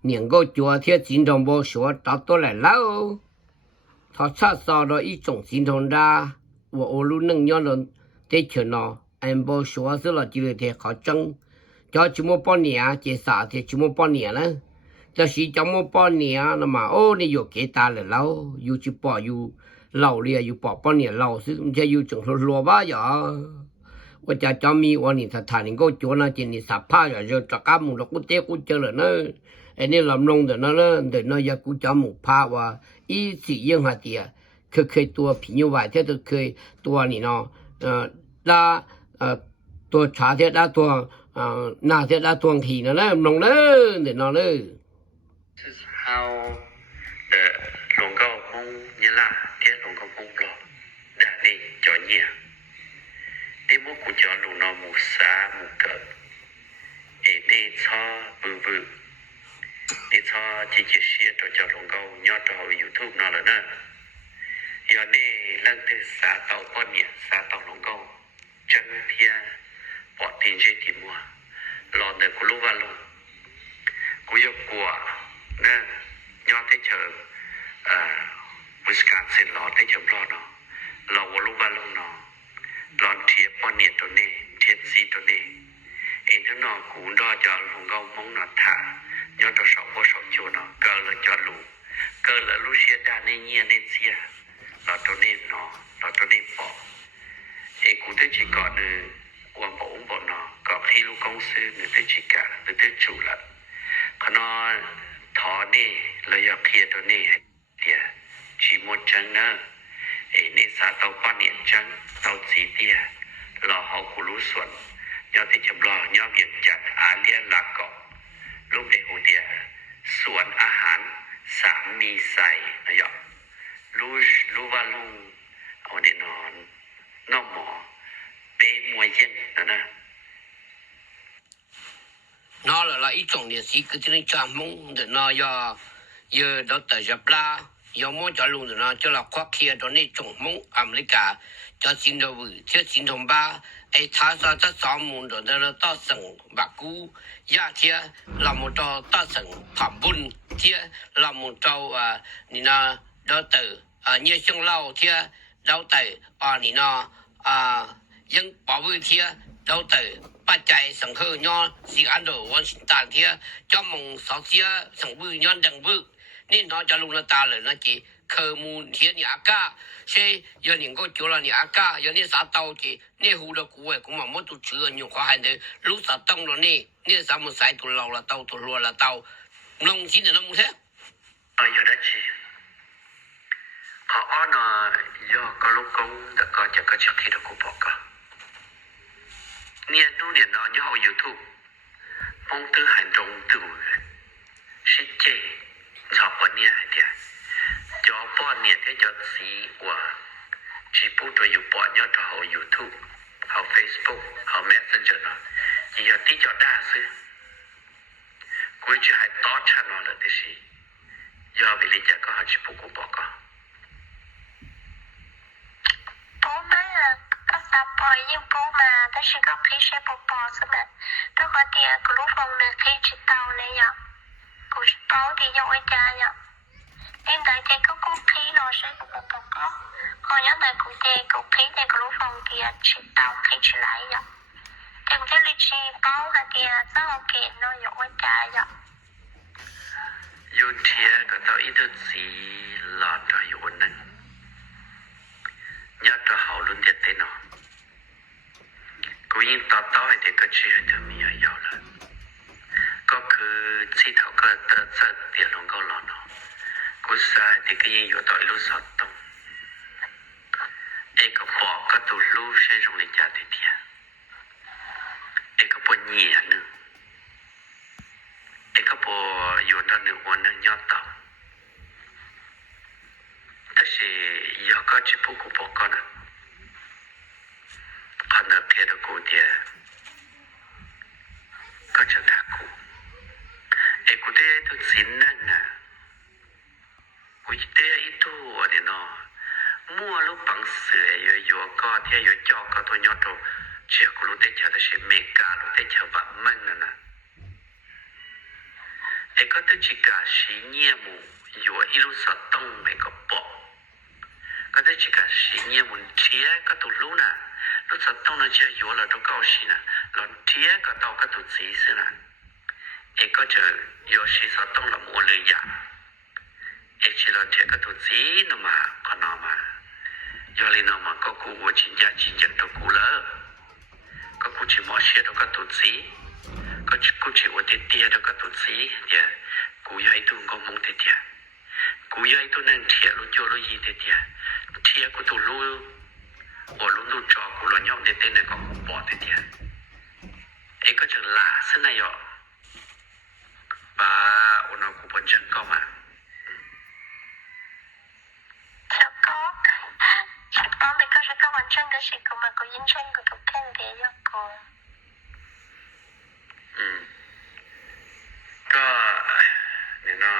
年个昨天经常不学找到来喽，他查找到一种经常的，我路能让人得钱了，俺不学是了就得天考证，叫怎么半年，这啥的怎么半年了？这是怎么半年了嘛？哦，你又给打了喽，又去报又老了又报半年老是，这又整出罗巴呀。我จะจำมีวันนี้สถานีก็จวนนะจีนี่สับผ้าอย่าจะจะก้ามุลกูเตะกูเจอเลยนะไอ้นี่ลำลงเดี๋ยวนั้นเดี๋ยวนั้นอยากกูจำหมูผ้าว่าอีสี่ยังหาเดียเคยตัวผิวไหวเท่าเคยตัวนี่เนาะละตัวชาเท่าตัวหน้าเท่าตัวขีนั่นแหละลงเลยเดี๋ยวนั้นเลยเอาหลวงก็มงยี่ล่าเทียหลวงก็มงหลอกด่านี่จอเนี่ยนี่มุกูจอลูนอมูสามูเกิดนี่ชอบือนี่ชอจีเชียตัวจอหลวงก็ยอดตัวยูทูบนอเลยนะยอนี่เรื่องที่สาเตาป้อนเนี่ยสาเตาหลวงก็จังเทียปอดทิ้งเช่ที่มัวรอเด็กกูรู้ว่าลงกูยกกลัวนะยอดที่เชิงวิสการเซ็นรอที่เชิงรอเนาะเรารู้ว่าลงเนาะรอนเทียบป้อนเนี่ยตัวนี้เทียบสีตัวนี้เองทั้งนอกกูรอจอหลงก็มองนอถ่ายอดตัวสองพอสองจูเนาะเกิดเลยจอลูเกิดเลยรู้เชียดาในเงี้ยในเสียเราตัวนี้เนาะเราตัวนี้ปอกเองกูได้จีก่อนนึงวันบอกบอกเนาะก็ให้ลูกกงซื้อหรือได้จีกะหรือได้จูละขนอนถอนี่เลยอยากเคลียร์ตัวนี้เดียจีมดจังเนอะนี่สาเตาป้อนเนี่ยจังเตาสีเดียรอเขาคุรู้ส่วนยอดที่จำลองยอดเบียดจัดอาเลียนหลักเกาะลูกเด็กหูเดียส่วนอาหารสามีใส่นะยอรู้ว่าลุงเอาเดนอนนอกหมอเป๊มวยเย็นนะnó là ít种的是个这种专门的那要到德国啦，要么叫弄的那叫了跨开到那种门阿美加叫新头位，叫新头吧，哎，他说这上门的那到省八股，亚天那么到大省旁本天，那么到你那到德热香老天，到德你那ยัง保卫天到德。ปัจจัยสังเคราะห์ย้อนสิ่งอันเดียววันสิตาเทียจอมงสาวเสียสังบืย้อนดังบืนี่น้องจะลงตาเลยนะจีเคมูเทียนี่อากาใช่ยันหนึ่งก็จุลนี่อากายันนี่สาเตาจีนี่หูละกูเอ้กูมาหมดตัวเชื่ออยู่ข้าหันเดรู้สาต้องแล้วนี่สามันใส่ตัวเราละเตาตัวรัวละเตาลงชิ้นเดียวน้ำมือเท่อยู่ได้จีขออ้อนย่อก็ลูกกงแต่ก็จะกระชับที่ตะกูบอกก็เนี่ยดูเนี่ยนอนย่อ YouTube มองตื้อหันตรงตู่ชิเจชอบวันเนี้ยเดียวจอป้อนเนี่ยที่จอสีว่าชีพูดตัวอยู่ป้อนย่อตัวเอา YouTube เอา Facebook เอา Messenger เนาะยี่ที่จอได้ซื้อกูจะให้ต่อชั้นนอนเลยที่สิย่อวิลิจก็หาชีพูกูบอกก็ปอยยิ่งปูมาแต่ฉันก็คิดใช้ปูปอสนะแต่ขอเตียกูรู้ฟงเลยคิดจิตเตาเลยอ่ะกูจะเป้าที่ยังไว้ใจอ่ะนี่แต่เด็กก็กูคิดนอนใช้กูปอกก็ขอยังแต่กูเด็กกูคิดแต่กูรู้ฟงเตียจิตเตาคิดอะไรอ่ะแต่กูจะลิชีเป้าหาเตียจะโอเคนอนยังไว้ใจอ่ะยูเทียก็ต้องอีตัวสีหลอดตัวอยู่นั่นยอดตัวเขาลุ้นเด็ดเต้นเนาะกูยิ่งต่อให้เด็กก็เชื่อจะมีอะไรอยู่แล้วก็คือที่เขาก็เติร์ดเดี๋ยวลงก็หลอนเนาะกูใส่เด็กก็ยิ่งอยู่ต่อยรู้สอดตรงเอกบอกก็ตัวรู้ใช้ตรงในใจเดียวเอกปวดเหนียนึงเอกปวดอยู่ตอนหนึ่งวันนึงยอดต่ำแต่สิยอก็จะพูดกูบอกก่อนนะพันธุ์เพศกูเดียก็จะทักกูกูได้ทุกสิ่งนั่นนะกูได้อีตัวเนี่ยเนาะมั่วลูกปังเสืออยู่ก็ที่อยู่จอก็ตัวยอดตัวเชื่อกูรู้ได้เจอแต่เชื่อเมการู้ได้เจอแบบมันนะ ไอ้ก็ตัวจิกาสีเนี่ยมูอยู่อีรูสัตต้องไอ้ก็ปอกก็ตัวจิกาสีเนี่ยมูเทียก็ตัวรู้นะรูสัตต้องนั่นจะอยู่แล้วตัวเก้าสีนะแล้วเทียก็ตัวก็ตัวสีสินะไอ้ก็จะอยู่สีสัตต้องละมูเลยยาไอ้ที่เราเทียก็ตัวสีนมาก็นมาอยู่เลยนมาก็กูว่าจินจังตัวกูเลยก็กูจะมอเชียตัวก็ตัวสีก็กูจะว่าเตี้ยตัวก็ตัวสีเดี๋ยวกูย้ายตัวก็มองเตี้ยกูย้ายตัวนั่นเทียรู้โจรู้ยีเตี้ยเทียกูตัวรู้ว่ารู้ตัวจอกูรู้ยอมเตี้ยเนี่ยก็กูปอดเตี้ยไอ้ก็จะลาสนายอป้าอุณหภูมิจังก็มาCon thì con sẽ có hoàn chân cái sự của mà có yên chân của tụi kênh để cho con ก็เนี่ยนะ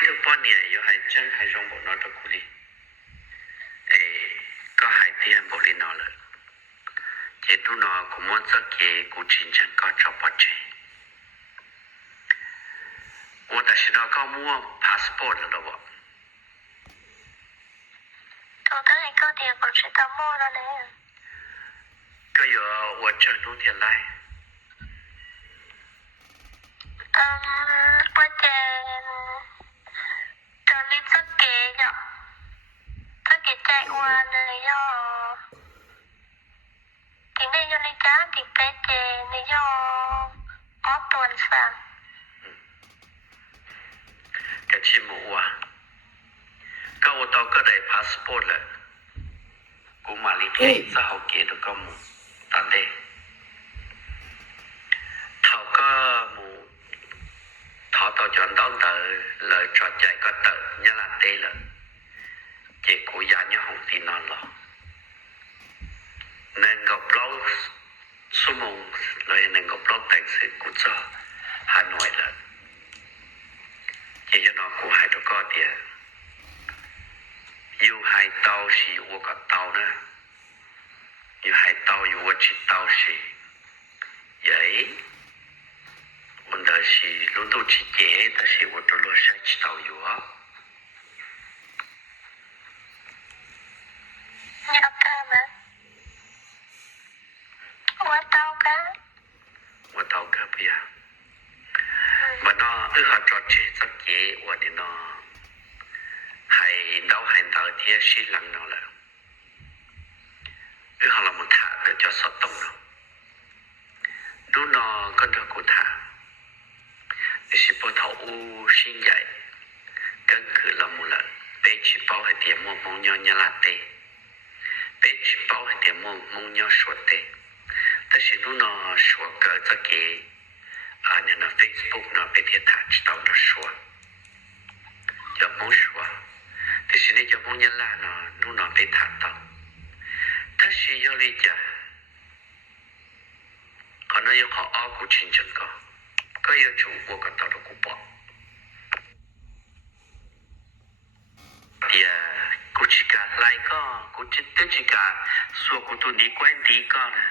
คือป้อนเนี่ยอยู่ให้จังให้รงบนอตะกุลีก็ให้เตียนบริโนเลยเจตุนอกุมอนสักเกกูชินจังก็จบปัจเจ我但是呢，搞摸 passport 了的不？ Tụi tới thì có tiền còn sẽ tao mua đó nè ก็有我这六天来， Qua chèn Trở lên sắc kế nhở Sắc kế chạy qua này do Thì này do lấy cá thì cái chèn này do Có tuần sáng 个去摸啊，搞我到个的 passport 了，กูมาลีเพย์จะเอาเกตก็มูตันเดเขาก็มูเขาต่อจนต้องเตอเลยจอดใจก็เตอเนี่ยละเตเลยเจกูยาเนี่ยห้องที่นอนหรอนั่นก็บล็อกชั่วโมงเลยนั่นก็บล็อกแต่งสื่อกูจะหาหน่วยเลยเจจะนอนกูหายตัวก็เดียวอยู่หายเตาสีวัวกับเตานะอยู่หายเตาอยู่วัวชิเตาสียัยวันเดสีลุ้นตัวชิเจแต่สีวัวตัวลุ้นใช้ชิเตาอยู่อ่ะ Nhớ ca mà Qua tao cá วัวเตาเกือบยังวันนอหาจอดเชสักเจวันนี้นอให้เดาให้เดาเทียชิลังนอเลยหาเราหมดถาเดี๋ยวจะสอดตรงเนาะดูนอก็เดือกูถาสิปทอูชิ้นใหญ่ก็คือเราหมดละเปชิเป้าให้เตียมมงยอนยาลาเตเปชิเป้าให้เตียมมงยอสวดเตแต่สิดูนอสวดเกิดจะเกเนี่ยนะ Facebook นะไปเทียถาจิตเอานะสวดจะมงสวดแต่สินี่จะมงยาลานะนู่นนะไปถาต่อถ้าสิยอลิจ่า可能要考阿古清真个，个要求我个到了古堡。dia กูชิกาไลก็กูจิตเตจิกาสัวกูตัวนี้กวนดีก็นะ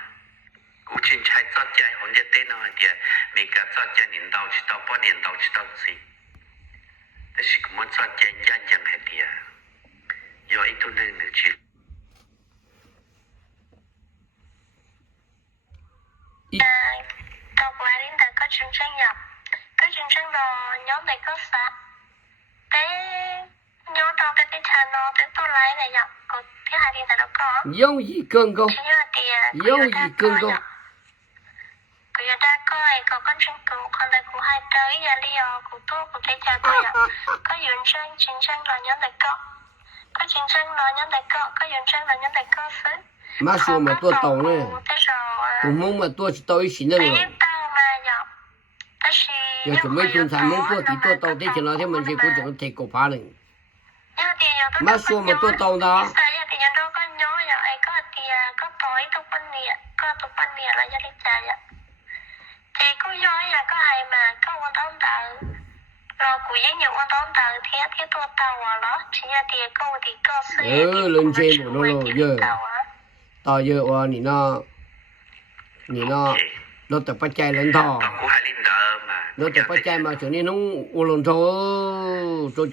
กูชินใช้จอดใจคนจะเต้นหน่อยเดียมีการจอดใจนินดาวชิดาวป้อนนินดาวชิดาวสิแต่สิกูมันจอดใจยันยังให้เดียยออีตัวนึงหนึ่งชิ Tao qua đến đã có chương trình nhập Cái chương trình đó nhóm này có xã Cái nhóm đó cái channel nó cái tôi lấy này nhập Còn thứ hai đi là nó có 用一根高， Chứ như là tiền用一根高， Cứ giờ ta coi có con chương cụ Còn lại cụ hai tới giờ lý do cụ tốt cụ thấy cha tôi nhập Có dưỡng chân chương trình là nhóm này có chương trình là nhóm này có dưỡng chân là nhóm này có xứ 妈说嘛多懂呢，我们嘛多去到一起那个，要准备中餐们多地多到这前两天们去过讲太可怕了，妈说嘛多到的， 人家不弄了耶，到耶哇你那，那得不ใจ人套。 กูให้ลินด nó tập bắt chạy mà chỗ này nó u lon thô tôi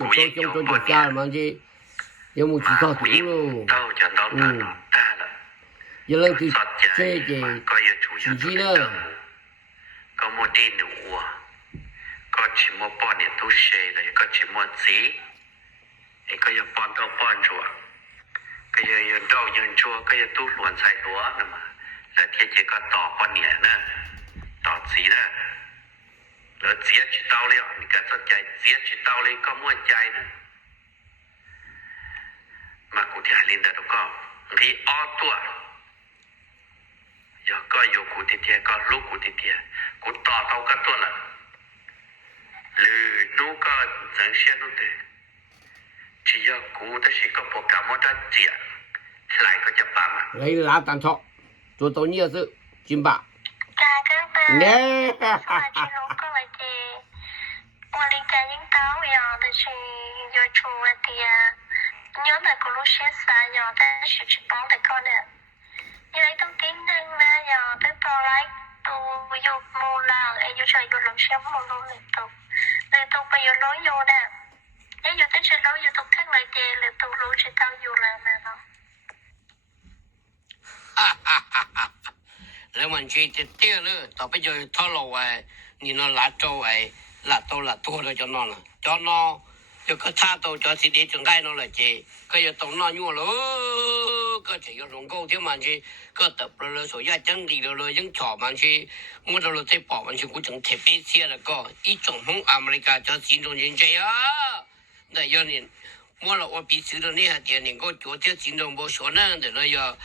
cha mà chứ giờ một chỉ có thủ luôn tao cho tao ta là giờ lần thì chơi gì chỉ nữa có một đi nữa có chỉ một bọn này tu sửa là có chỉ một gì có giờ bọn tao bọn chùa có giờ đâu giờ chùa có giờ tu luận sai lúa nè mà là thiên chỉ có tỏ bọn này nè tỏ gì nèแล้วเสียชีวิตเอาเลยมีการสนใจเสียชีวิตเอาเลยก็มั่วใจนะมากูที่หาลินแต่ก็รีออตัวอย่าก็อยู่กูทีเดียก็ลูกกูทีเดียกูต่อเท่ากันตัวละหรือนู้ก็สังเชียนู้ตัวchỉ doกูแต่สิก็โปรแกรมว่าจะเจียหลายก็จะปั๊ม lấy lá tàn thọ tôi tôi nhớ sự chim bạc cha các ba nè mà chị lúc có vậy thì qua đi cha những táo giờ thì chị giờ chùa thì nhớ là cô lúc xé xa giờ ta sẽ chỉ bóng tại con nè như lấy thông tin nên mà giờ tới to lấy tôi vô mua là em vô trời vô lần xem một luôn liên tục rồi tôi bây giờ lối vô nè nếu vô tới trên lối vô tôi khác lại chè là tôi lối chỉ tao vô là mà nó แล้วมันชีจะเตี้ยเลยต่อไปจะทะเลาะไอ้นี่นอนหลับโตไอ้หลับตัวเราจะนอนละจะนอนจะก็ท่าโตจะสิเดียจึงได้นอนละเจก็จะต้องนอนอยู่เลยก็จะ有种高天มันชีก็แต่เรา所要整理的เลยยังชอบมันชี我เรา在保มันชีกูจึง特别些了个一种从อเมริกาจะ行动人这样那要你我彼此的那点能够昨天行动不说呢的那要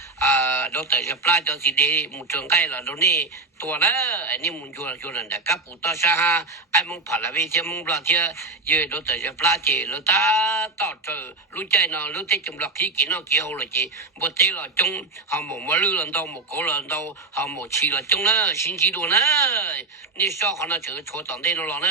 เราแต่จะปลาจะสิเดมุจงไก่ละเรานี่ตัวละอันนี้มุจงจวนแต่กับปุตตาชาฮะไอ้มึงผ่านละเวทีมึงปลาเทียเยอะเราแต่จะปลาเจเราตาต่อเจอรู้ใจน้องรู้ใจจำหลักที่กินน้องเกี่ยวเลยเจบทเทละจงหาหมูมาลื้อลันดาหมูโกลันดาหาหมูชีละจงละ星期多呢你小孩那这个错当对了呢